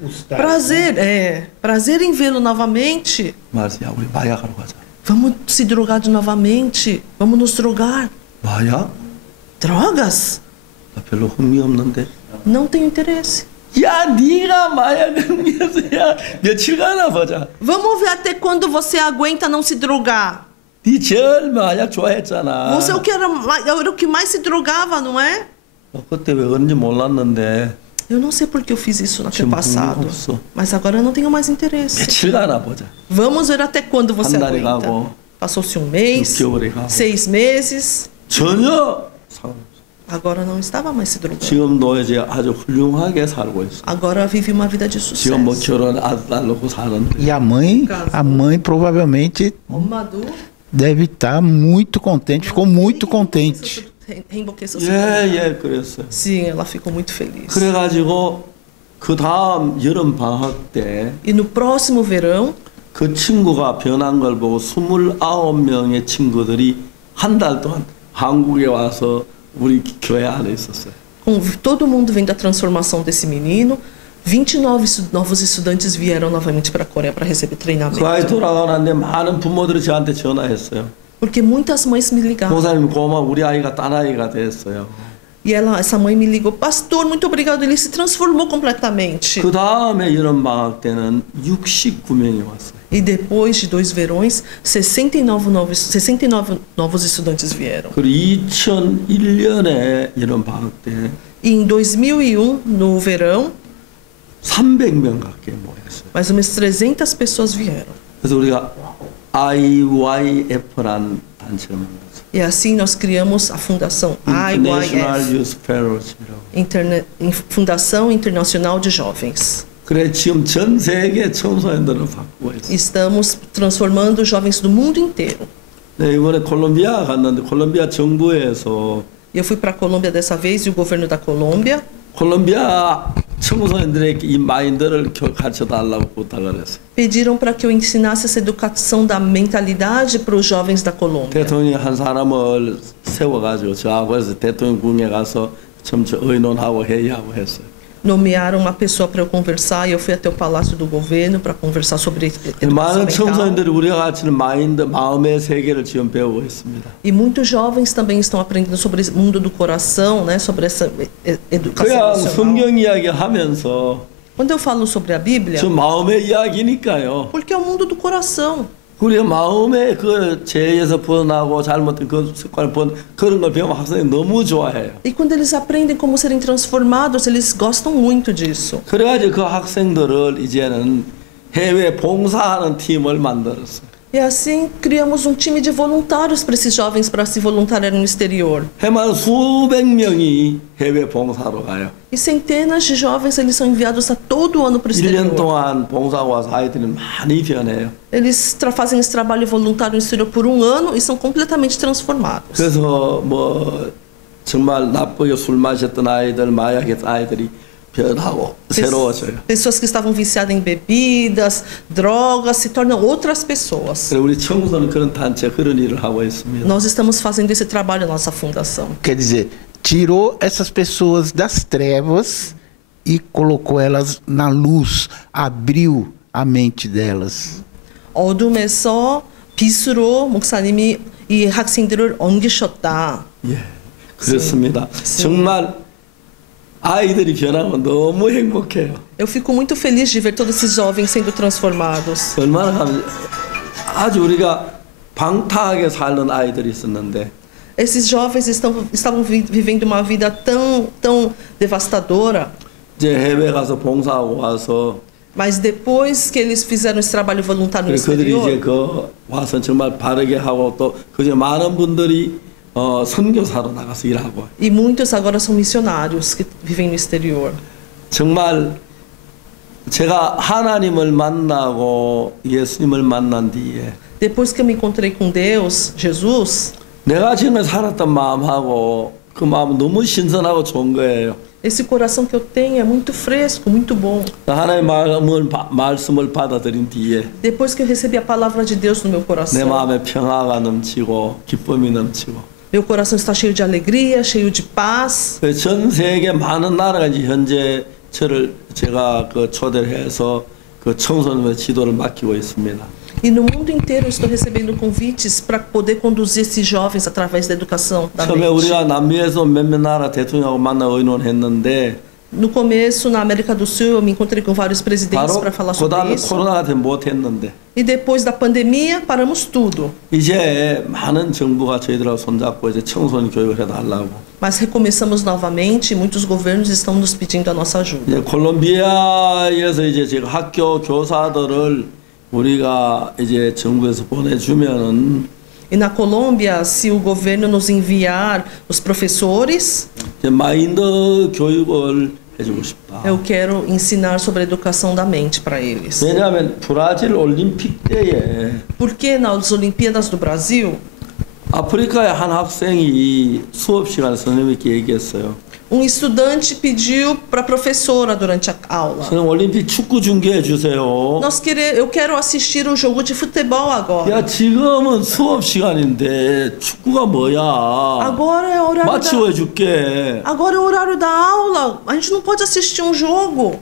Prazer em vê-lo novamente. 말했어, 야, 우리 마약하러 가자. Vamos se drogar de novamente. Vamos nos drogar. 마약? Drogas? 나 별로 흥미 없는데. Não tenho interesse. 야, 네가 마약 흥미없어야 며칠 가나 보자. Vamos ver até quando você aguenta não se drogar. 네 제일 마약 좋아했잖아. Você é era o que mais se drogava, não é? 그때 왜 그런지 몰랐는데 Eu não sei por que eu fiz isso naquele 지금 passado. 없어. Mas agora eu não tenho mais interesse. 며칠 가나 보자. Vamos ver até quando você 한 달이 aguenta. 가고, Passou-se um mês, 6개월이 가고. 6 meses. 전혀 상관없어. Agora não estava mais se drogando. 지금도 이제 아주 훌륭하게 살고 있어. Agora vive uma vida de 지금 뭐 sucesso. 결혼 아들 놓고 사는데. E a mãe provavelmente Madu, deve estar muito contente, ficou muito contente. reemboqueceu. 예, 그랬어요. Sim, ela ficou muito feliz. 그래가지고 그 다음 여름 방학 때 그 E no próximo verão, 친구가 변한 걸 보고 29명의 친구들이 한 달 동안 한국에 와서 우리 교회 안에 있었어요. com todo mundo vendo a transformação desse menino, 29 novos estudantes vieram novamente para a Coreia para receber 그 아이 treinamento. 돌아가는데 많은 부모들이 저한테 전화했어요. Porque muitas mães me ligaram. 목사님 고마워, 우리 아이가 딴 아이가 됐어요. E essa mãe me ligou, pastor, muito obrigado, ele se transformou completamente. 그 다음에 여름 방학 때는 69명이 왔어요. E depois de 2 verões, 69 novos estudantes vieram. 그리고 2001년에 여름 방학 때 E em 2001, no verão, 300명 가까이 모였어요. mais ou menos 300 pessoas vieram. 그래서 우리가 IYF라는 단체를 만들었어요. E assim nós criamos a fundação International IYF, Youth Fellowship이라고. Fundação Internacional de Jovens. 그래 지금 전 세계 청소년들을 바꾸고 있어요. Estamos transformando jovens do mundo inteiro. 네, 이번에 콜롬비아 갔는데 콜롬비아 정부에서 Eu fui para a Colômbia dessa vez e o governo da Colômbia 콜롬비아 청소년들에게 이 마인드를 가르쳐 달라고 부탁을 했어요. pediram para que eu ensinasse essa educação da mentalidade para os jovens da Colômbia. 대통령이 한 사람을 세워가지고 저하고 그래서 대통령궁에 가서 점차 의논하고 회의하고 했어요. Nomearam uma pessoa para eu conversar e eu fui até o palácio do governo para conversar sobre educação 많은 mental. 청소년들이 우리가 가르치는 마인드, 마음의 세계를 지금 배우고 있습니다. E muitos jovens também estão aprendendo sobre o mundo do coração, né, sobre essa educação 그냥 emocional. 성경 이야기 하면서 Quando eu falo sobre a Bíblia, 저 마음의 이야기니까요. porque é o mundo do coração. 우리가 마음의 그 죄에서 벗어나고 잘못된 그 습관을 그런 걸 배우면 학생이 너무 좋아해요. E quando eles aprendem como serem transformados, eles gostam muito disso. 그래가지고 그 학생들을 이제는 해외 봉사하는 팀을 만들었어요. E assim criamos time de voluntários para esses jovens para se voluntariar no exterior. 해만 수백 명이 해외 봉사로 가요. E centenas de jovens eles são enviados a todo ano para o 1년 exterior. 동안 봉사하고 와서 아이들이 많이 변해요. Eles fazem esse trabalho voluntário no exterior por 1 ano e são completamente transformados. 그래서 뭐 정말 나쁘게 술 마셨던 아이들, 마약했던 아이들이 변하고 새로워져요. Pessoas que estavam viciadas em bebidas, drogas, se tornam outras pessoas. 그래서 우리 청소는 그런 단체 그런 일을 하고 있습니다. Nós estamos fazendo esse trabalho na nossa fundação. Quer dizer, tirou essas pessoas das trevas e colocou elas na luz, abriu a mente delas. 어둠에서 빛으로 목사님이 이 학생들을 옮기셨다. 예, 그렇습니다. 정말 아이들이 변하면 너무 행복해요. Eu fico muito feliz de ver todos esses jovens sendo transformados. 얼마나 아주 우리가 방탕하게 살던 아이들이 있었는데 Esses jovens estavam vivendo uma vida tão devastadora. 이제 해외 가서 봉사하고 와서 Mas depois que eles fizeram esse trabalho voluntário no 그들이 이제 exterior, 그 와서 정말 바르게 하고 또 그중에 많은 분들이 선교사로 나가서 일하고 e muitos agora são missionários que vivem no exterior. 정말 제가 하나님을 만나고 예수님을 만난 뒤에 Depois que eu me encontrei com Deus, Jesus, 내가 지금 살았던 마음하고 그 마음은 너무 신선하고 좋은 거예요. Esse coração que eu tenho é muito fresco, muito bom. 하나님의 말씀을 받아들인 뒤에 Depois que eu recebi a palavra de Deus no meu 내 coração, 마음에 평화가 넘치고 기쁨이 넘치고 meu coração está cheio de alegria, cheio de paz. 전 세계 많은 나라가 이제 현재 제가 그 초대를 해서 그 청소년의 지도를 맡기고 있습니다. E no mundo inteiro eu estou recebendo convites para poder conduzir esses jovens através da educação da 처음에 mente. 우리가 남미에서 몇몇 나라 대통령하고 만나 의논했는데 No começo, na América do Sul, eu me encontrei com vários presidentes 바로 para falar 그 sobre 다음에 isso. 코로나가 되면 못했는데 E depois da pandemia, paramos tudo. 이제 많은 정부가 저희들하고 손잡고 이제 청소년 교육을 해달라고. Mas recomeçamos novamente e muitos governos estão nos pedindo a nossa ajuda. 이제 콜롬비아에서 이제 제가 학교 교사들을 우리가 이제 정부에서 보내주면은 E na Colômbia, se o governo nos enviar os professores, 이제 마인드 교육을 해주고 싶다. eu quero ensinar sobre a educação da mente para eles. 왜냐하면 브라질 올림픽 때에 Porque nas Olimpíadas do Brasil, 아프리카의 한 학생이 수업 시간에 선생님께 얘기했어요. estudante pediu para a professora durante a aula: 선생님 올림픽 축구 중계해 주세요. eu quero assistir um jogo de futebol agora. 야 지금은 수업 시간인데 축구가 뭐야? Agora é o horário 마치고 해줄게. Agora é o horário da aula. A gente não pode assistir um jogo.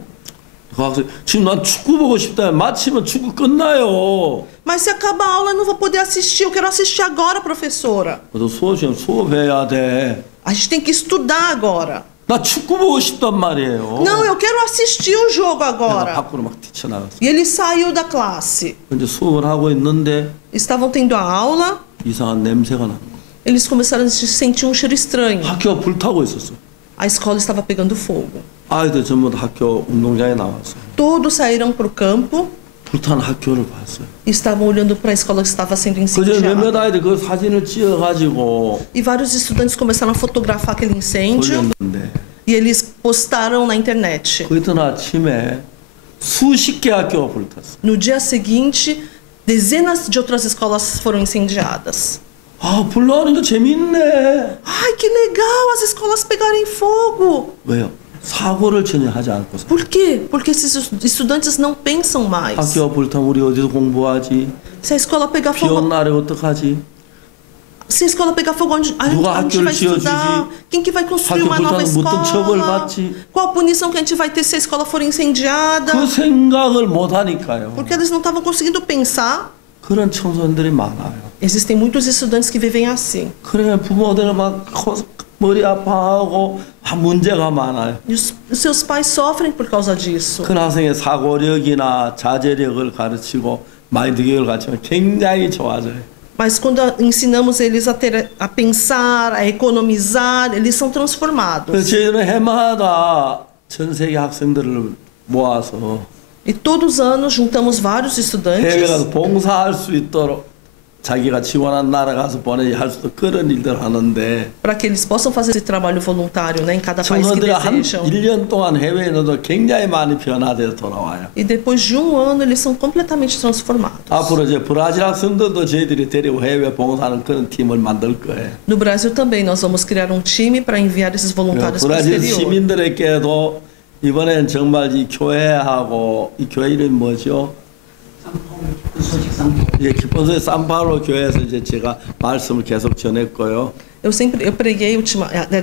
그 학생 지금 난 축구 보고 싶다. 마치면 축구 끝나요. Mas se acabar a aula eu não vou poder assistir. Eu quero assistir agora, professora. 너 수업 시간 수업해야 돼. A gente tem que estudar agora. 나 축구 보고 싶단 말이에요. Não, eu quero assistir o jogo 내가 agora. 밖으로 막 뛰쳐나갔어. E ele saiu da classe. 이제 수업을 하고 있는데 Estavam tendo a aula. 이상한 냄새가 나. Eles começaram a sentir um cheiro estranho. 학교가 불타고 있었어. A escola estava pegando fogo. 아이들 전부 다 학교 운동장에 나왔어. Todos saíram para o campo 불탄 학교를 봤어요. e estavam olhando para a escola que estava sendo 그저 몇몇 incendiada. 아이들 그 사진을 찍어가지고 E vários estudantes começaram a fotografar aquele incêndio. 올렸는데 E eles postaram na internet. 그 이튿 아침에 수십 개 학교가 불탔어. No dia seguinte, dezenas de outras escolas foram incendiadas. 아 불나는 거 재밌네. Ai, que legal as escolas pegarem fogo! 왜요? 사고를 전혀 하지 않고서. Por quê? Porque esses estudantes não pensam mais. 학교가 불타면 우리 어디서 공부하지? Se a escola pegar 비 온 fogo, 날에 어떡하지? se a escola pegar fogo, onde a gente 누가 vai 학교를 estudar? 지어주지? Quem que vai construir 학교 uma nova 불타면 어떤 처벌 escola? 받지? Qual a punição que a gente vai ter se a escola for incendiada? 그 생각을 못 하니까요. Porque eles não estavam conseguindo pensar. 그런 청소년들이 많아요. Existem muitos estudantes que vivem assim. 그래 부모들은 막 머리 아파하고 문제가 많아요. E os seus pais sofrem por causa disso. 큰 학생의 사고력이나 자제력을 가르치고 마인드 교육을 가르치면 굉장히 좋아져요. Mas quando ensinamos eles a pensar, a economizar, eles são transformados. 그래서 저희는 해마다 전 세계 학생들을 모아서 E todos os anos juntamos vários 해외 가서 estudantes 봉사할 수 있도록 자기가 지원한 나라 가서 보내지 할 수도 그런 일들 하는데 para que eles possam fazer esse trabalho voluntário, né, em cada país que 청소년들이 한 desejam. 1년 동안 해외에 넣어도 굉장히 많이 변화돼서 돌아와요. E depois de um ano eles são completamente transformados. 앞으로 이제 브라질 학생들도 저희들이 데리고 해외 봉사하는 그런 팀을 만들 거예요. No Brasil também nós vamos criar um time para enviar esses voluntários para o 브라질 exterior. 시민들에게도 이번엔 정말 이 교회하고 이 교회 이름이 뭐죠? 예, 기본소의 산파울로 교회에서 이제 제가 말씀을 계속 전했고요. Eu preguei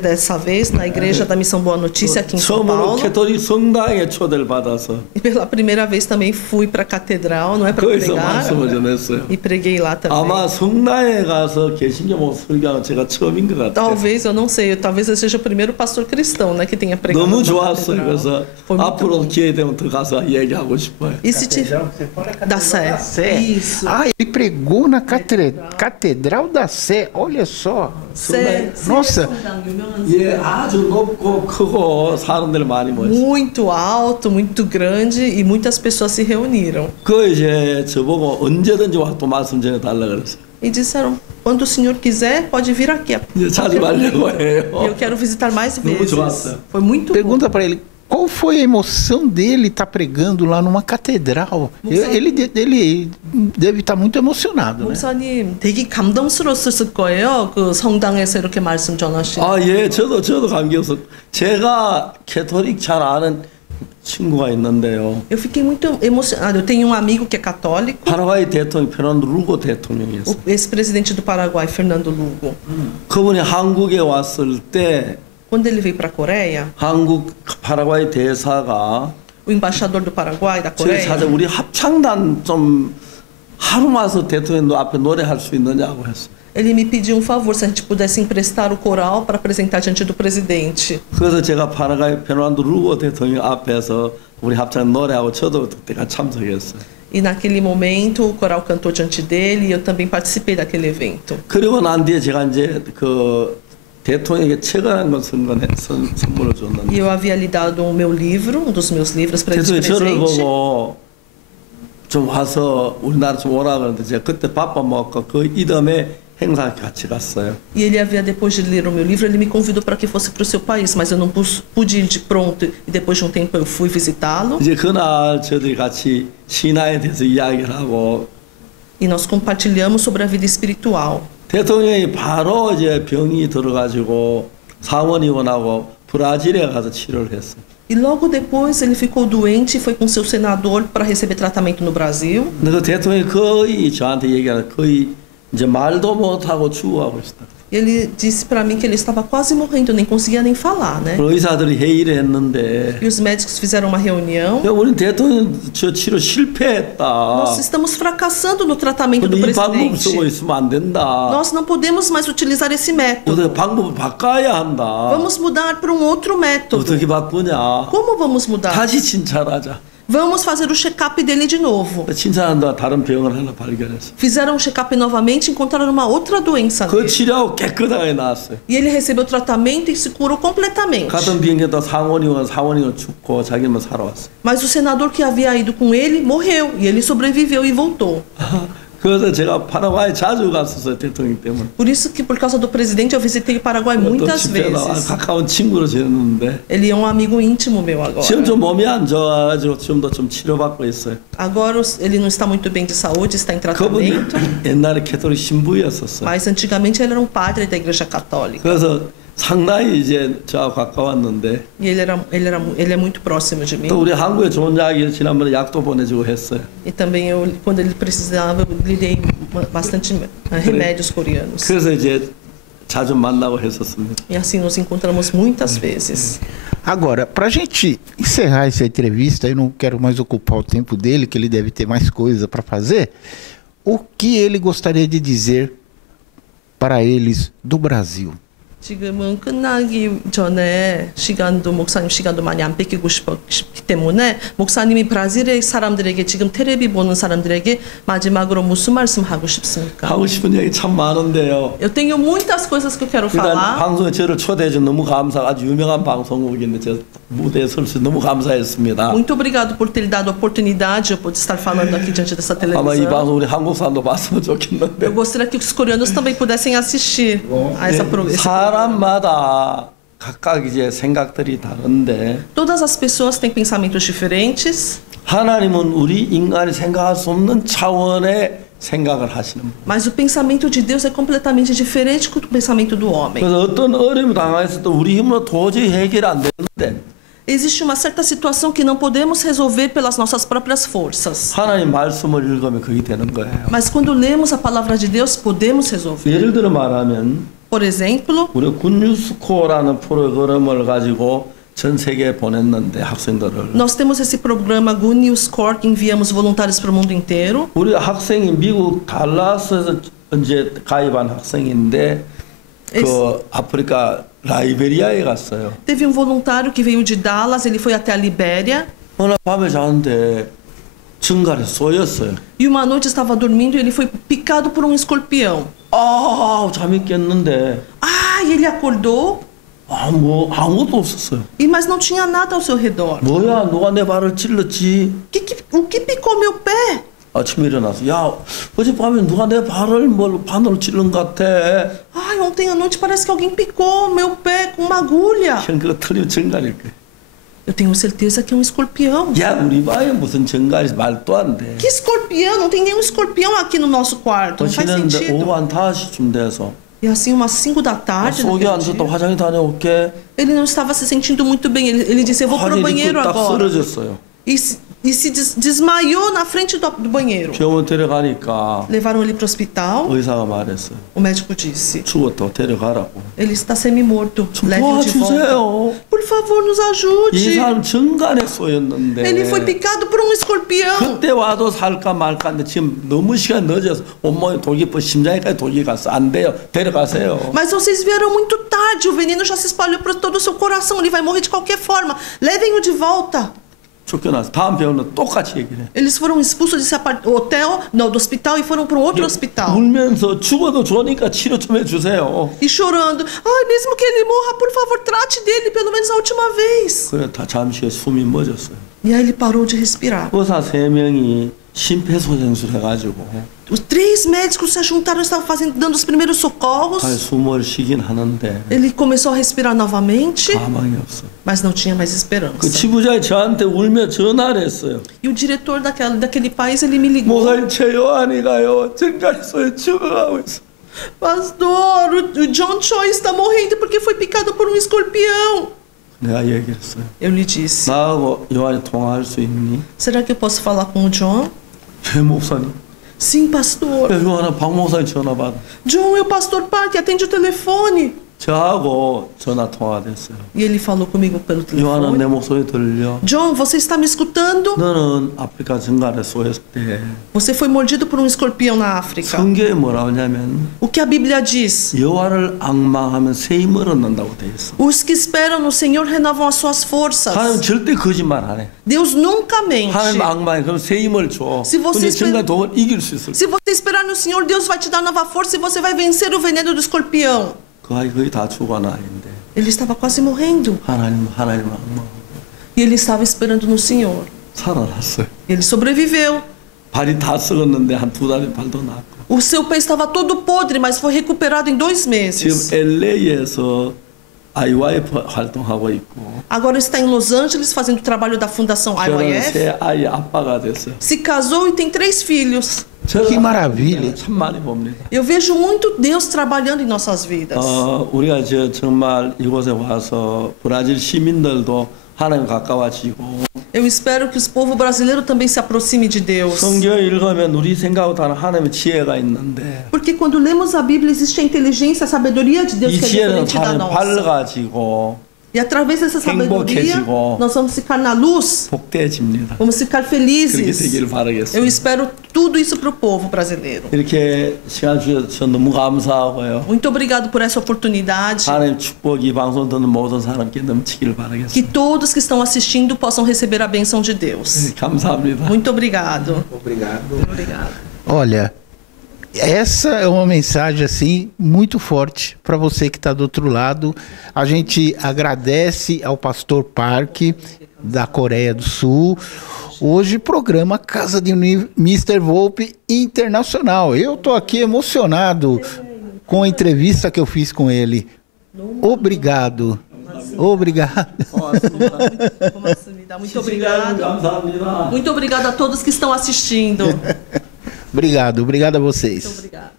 dessa vez na igreja da Missão Boa Notícia aqui em São 처음으로 Paulo. 캐톨릭 성당에 초대를 받아서 E pela primeira vez também fui para a catedral, não é para 거기서 pregar. 말씀을 전했어요. E preguei lá também. 아마 성당에 가서 개신교 목사 설교하는 제가 처음인 것 같아요. Talvez, eu não sei, talvez eu seja o primeiro pastor cristão, né, que tenha pregado 너무 na 좋았어요. catedral. 그래서 Foi muito 앞으로 bom. 기회 되면 더 가서 얘기하고 싶어요. E se te... Da Sé. Isso. Ah, ele pregou na Catedral da Sé. Olha só. Sé. Nossa. 예, 아주 높고 크고 사람들 많이 모였어요. Muito alto, muito grande e muitas pessoas se reuniram. 그 이제 저보고 언제든지 와서 또 말씀 전해달라 그랬어요. E disseram, quando o senhor quiser, pode vir aqui. 이제 자주 가려고 E eu 해요. quero visitar mais 너무 vezes. 좋았어요. Foi muito bom. Pergunta para ele, Qual foi a emoção dele estar pregando lá numa catedral? Ele deve estar muito emocionado, né? 목사님 되게 감동스러웠을 거예요. 그 성당에서 이렇게 말씀 전하시는. 아, 예, 저도 감격스럽. 제가 캐톨릭 잘 아는 친구가 있는데요. Eu fiquei muito emocionado. Eu tenho um amigo que é católico. 파라과이 대통령 페르난도 루고 대통령이었어요. O ex-presidente do Paraguai, Fernando Lugo. 그분이 한국에 왔을 때 Quando ele veio para a Coreia, 한국 파라과이 대사가 o embaixador do Paraguai, da 저희 Coreia, 찾아 우리 합창단 좀 하루 와서 대통령 앞에 노래할 수 있느냐고 했어요. ele me pediu um favor se a gente pudesse emprestar o coral para apresentar diante do presidente. 그래서 제가 파라과이 페르난도 루고 대통령 앞에서 우리 합창 노래하고 저도 그때가 참석했어요. E naquele momento o coral cantou diante dele e eu também participei daquele evento. 그리고 난 뒤에 제가 이제 그 대통령에게 책을 한 권 선물을 줬는데 E eu havia lhe dado o meu livro, um dos meus livros para ele de 대통령이 저를 presente. 보고 좀 와서 우리나라 좀 오라 그러는데 제가 그때 바빠 먹고 그 이듬해 행사 같이 갔어요. E ele havia, depois de ler o meu livro, ele me convidou para que fosse para o seu país, mas eu não pude ir de pronto. E depois de um tempo eu fui visitá-lo. 이제 그날 저들이 같이 신화에 대해서 이야기를 하고 E nós compartilhamos sobre a vida espiritual. 대통령이 바로 이제 병이 들어가지고 상원의원하고 브라질에 가서 치료를 했어요. E logo depois ele ficou doente e foi com seu senador para receber tratamento no Brasil. 근데 그 대통령이 거의 저한테 얘기하는 거의 이제 말도 못하고 죽어가고 있다. E ele disse para mim que ele estava quase morrendo, nem conseguia nem falar, né? 의사들이 회의를 했는데 E os médicos fizeram uma reunião. 야, 우리 대통령 저 치료 실패했다. Nós estamos fracassando no tratamento do 근데 이 방법 쓰고 presidente. 있으면 안 된다. Nós não podemos mais utilizar esse método. 어떻게 방법을 바꿔야 한다. Vamos mudar para um outro método. 어떻게 바꾸냐? Como vamos mudar? 다시 진찰하자. Vamos fazer o check-up dele de novo. 진찰한다 다른 병을 하나 발견했어. Fizeram o check-up novamente e encontraram uma outra doença 그 nele. 치료하고 깨끗하게 나았어요. E ele recebeu tratamento e se curou completamente. 같은 비행기에다 상원의원 죽고 자기만 살아왔어요. Mas o senador que havia ido com ele morreu e ele sobreviveu e voltou. 그래서 제가 파라과이 자주 갔었어요 대통령 때문에. Por isso que por causa do presidente eu visitei o Paraguai muitas vezes. 가까운 친구로 지냈는데 Ele é um amigo íntimo meu agora. 지금 좀 몸이 안 좋아가지고 지금도 좀 치료받고 있어요. Agora ele não está muito bem de saúde, está em 그분이 tratamento. 옛날에 캐톨릭 신부였었어요. Mas antigamente ele era um padre da igreja católica. 그래서 상당히 이제 저하고 가까웠는데 E ele é muito próximo de mim. 또 우리 한국에 좋은 약이 지난번에 약도 보내주고 했어요. E também eu, quando ele precisava, eu lhe dei bastante remédios coreanos. 그래서 이제 자주 만나고 했었습니다. E assim nos encontramos muitas vezes. Agora, para a gente encerrar essa entrevista, eu não quero mais ocupar o tempo dele, que ele deve ter mais coisa para fazer. O que ele gostaria de dizer para eles do Brasil? 지금은 끝나기 전에 목사님 시간도 많이 안 뺏기고 싶기 때문에 목사님이 브라질의 사람들에게 지금 텔레비 보는 사람들에게 마지막으로 무슨 말씀 하고 싶습니까? 하고 싶은 얘기 참 많은데요. Eu tenho muitas coisas que eu quero 일단 falar. 방송에 저를 초대해 준 너무 감사. 아주 유명한 방송국인데 저 무대에 설 수 너무 감사했습니다. Muito obrigado por ter dado a oportunidade de estar falando aqui diante dessa 아마 이 televisão. 방송 우리 한국 사람도 봤으면 좋겠는데. Eu gostaria que os coreanos também pudessem assistir a esse programa. 사람마다 각각 이제 생각들이 다른데 Todas as pessoas têm pensamentos diferentes, 하나님은 우리 인간이 생각할 수 없는 차원의 생각을 하시는 분. mas o pensamento de Deus é completamente diferente do pensamento do homem. 그래서 어떤 어려움을 당했을 때 우리 힘으로 도저히 해결이 안 되는데 Existe uma certa situação que não podemos resolver pelas nossas próprias forças. 하나님 말씀을 읽으면 그게 되는 거예요. Mas quando lemos a palavra de Deus, podemos resolver. 예를 들어 말하면 Por exemplo, 우리 굿뉴스코어라는 프로그램을 가지고 전 세계에 보냈는데 학생들을 nós temos esse programa Good News Corps que enviamos voluntários para o mundo inteiro. 우리 학생이 미국 달라스에서 이제 가입한 학생인데 그 아프리카 라이베리아에 갔어요. Teve um voluntário que veio de Dallas, ele foi até a Libéria. 어느 밤에 자는데 증갈에 쏘였어요. E uma noite estava dormindo e ele foi picado por um escorpião. 아, 잠이 깼는데 E ele acordou, 뭐 아무것도 없었어요. mas não tinha nada ao seu redor. 뭐야, 누가 내 발을 찔렀지? O que picou meu pé? 아침에 일어나서 야, 어젯밤에 누가 내 발을 바늘로 찔른 것 같아. Ontem à noite parece que alguém picou meu pé com uma agulha. 형 그거 틀리면 증갈일 거예요. Eu tenho certeza que é um escorpião. 야, 우리 방에 무슨 정갈이 말도 안 돼. Que escorpião? Não tem nenhum escorpião aqui no nosso quarto. Não faz 어찌됐는데 sentido. 오후 한 5시쯤 돼서 E assim, umas 5 da tarde, 속이 안 naquele 좋다 dia, 화장실 다녀올게. ele não estava se sentindo muito bem. Ele disse, eu vou pro 화장실이 banheiro 딱 agora. 쓰러졌어요. E se desmaiou na frente do banheiro. 병원 데려가니까 Levaram ele pro hospital. 의사가 말했어요. O médico disse, 죽었다 데려가라고. ele está semi-morto. 좀 Leve-o de volta. 도와주세요. Por favor, nos 이 ajude. 사람 정간에 쏘였는데 Ele foi picado por um escorpião. 그때 와도 살까 말까인데 지금 너무 시간 늦어서 온몸에 독이 심장에까지 독이 갔어. 안 돼요. 데려가세요. Mas vocês vieram muito tarde. O veneno já se espalhou para todo o seu coração. Ele vai morrer de qualquer forma. Levem-o de volta. 쫓겨나서 다음 병원은 똑같이 얘기를 해. Eles foram expulsos desse hotel, não, do hospital e foram para um outro hospital. 울면서 죽어도 좋으니까 치료 좀 해주세요. E chorando. Ai, mesmo que ele morra, por favor, trate dele pelo menos a última vez. 그래 다 잠시 후에 숨이 멎었어요. E aí ele parou de respirar. 의사 3명이 심폐소생술 해가지고 Os 3 médicos se juntaram, estavam dando os primeiros socorros. 다시 숨을 쉬긴 하는데 Ele começou a respirar novamente, 가망이 없어. mas não tinha mais 그 esperança. 지부장이 저한테 울며 전화를 했어요. E o diretor daquele país, ele me ligou. 목사님 제 요한이가요 정갈소에 죽어가고 있어. Pastor, o John Choi está morrendo porque foi picado por um escorpião. 내가 얘기를 했어요. Eu lhe disse, 나하고 요한이 통화할 수 있니? será que eu posso falar com o John? 예 목사님. Sim, pastor. 야, 요한아 박 목사님 전화 받아. John é o pastor Park, atende o telefone. 저하고 전화 통화됐어요. E ele falou comigo pelo 요한아 내 telefone. 목소리 들려? John, você está me escutando? 너는 아프리카 정갈에 쏘였을 때 Você foi mordido por um escorpião na África. 성경에 뭐라고 하냐면 O que a Bíblia diz? 여호와를 앙망하면 새 힘을 얻는다고 돼 있어. Os que esperam no Senhor renovam as suas forças. 하나님 절대 거짓말 안 해. Deus nunca mente. 하나님 앙망해 그럼 새 힘을 줘. Se você 근데 정갈 독을 이길 수 있을 거야. Se você esperar no Senhor, Deus vai te dar nova força e você vai vencer o veneno do escorpião. 그 아이 거의 다 죽어간 아이인데 Ele estava quase morrendo. 하나님 앙망 E ele estava esperando no Senhor. 살아났어요. Ele sobreviveu. 발이 다 썩었는데 한 2달에 발도 났고 O seu pé estava todo podre, mas foi recuperado em 2 meses. 지금 LA에서 IYF 활동하고 있고 Agora está em Los Angeles fazendo o trabalho da Fundação 저는 IYF. 새 아이 아빠가 됐어요. Se casou e tem 3 filhos. Que maravilha. 참 많이 봅니다. Eu vejo muito Deus trabalhando em nossas vidas. 우리가 정말 이곳에 와서 브라질 시민들도 하나님 가까워지고 Eu espero que o povo brasileiro também se aproxime de Deus. 성경을 읽으면 우리 생각하고 다른 하나님의 지혜가 있는데 Porque quando lemos a Bíblia existe a inteligência, a sabedoria de Deus 이 que é 지혜는 diferente da 하나님 nossa. 밝아지고 E através dessa sabedoria, 행복해지고 nós vamos ficar na luz, 복되어집니다. vamos ficar 그렇게 felizes. 되기를 Eu 바라겠습니다. espero tudo isso para o povo brasileiro. 이렇게 시간 주셔서 너무 감사하고요. Muito obrigado por essa oportunidade. 하나님 축복이 방송 듣는 모든 사람께 넘치기를 Que 바라겠습니다. todos que estão assistindo possam receber a bênção de Deus. 감사합니다. Muito obrigado. Obrigado. Obrigado. Olha, essa é uma mensagem assim muito forte para você que está do outro lado. A gente agradece ao pastor Park da Coreia do Sul. Hoje programa Casa de Mr. Volpe Internacional. Eu tô aqui emocionado com a entrevista que eu fiz com ele. Obrigado. Obrigado. Muito obrigado. 감사합니다. Muito obrigado a todos que estão assistindo. Obrigado a vocês. Muito obrigado.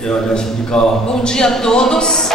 예, 안녕하십니까. Bom dia a todos.